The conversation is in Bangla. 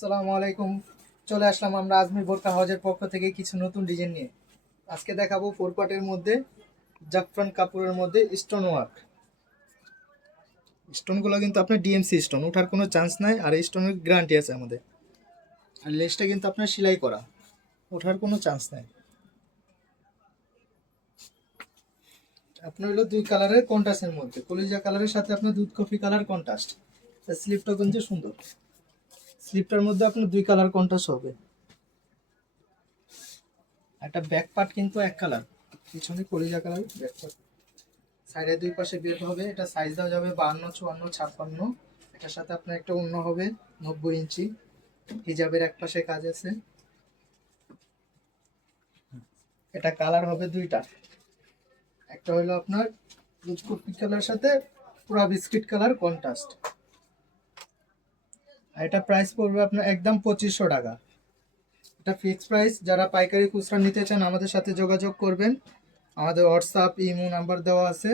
আসসালামু আলাইকুম। চলে আসলাম আমরা আজমির বোরকা হাউজের পক্ষ থেকে কিছু নতুন ডিজাইন নিয়ে। আজকে দেখাবো ফোর পার্টের মধ্যে জাফরান কাপড়ের মধ্যে স্টোন ওয়ার্ক। স্টোনগুলো কিন্তু আপনার ডিএমসি স্টোন, ওঠার কোনো চান্স নাই, আর স্টোনের গ্যারান্টি আছে আমাদের। আর লেসটা কিন্তু আপনার সেলাই করা, ওঠার কোনো চান্স নাই। আপনার হলো দুই কালারের কন্ট্রাস্টের মধ্যে, কলিজা কালারের সাথে আপনার দুধ কফি কালার কন্ট্রাস্ট। স্লিপটা কিন্তু সুন্দর, স্লিপটার মধ্যে আপনার দুই কালার কন্ট্রাস্ট হবে। একটা ব্যাক পার্ট কিন্তু এক কালার, পিছনে কলিজা কালার ব্যাক পার্ট, সাইডে দুই পাশে বের হবে। এটা সাইজ দেওয়া যাবে 52, 54, 56। এটার সাথে আপনার একটা অন্য হবে 90 ইঞ্চি। হিজাবের এক পাশে কাজ আছে। এটা কালার হবে দুইটা, একটা হলো আপনার রুজ কফি কালার সাথে পুরা বিস্কিট কালার কন্ট্রাস্ট। আর এটা প্রাইস পড়বে আপনার একদম 2500 টাকা। এটা ফিক্সড প্রাইস। যারা পাইকারি খুচরা নিতে চান আমাদের সাথে যোগাযোগ করবেন, আমাদের হোয়াটসঅ্যাপ ইমো নাম্বার দেওয়া আছে।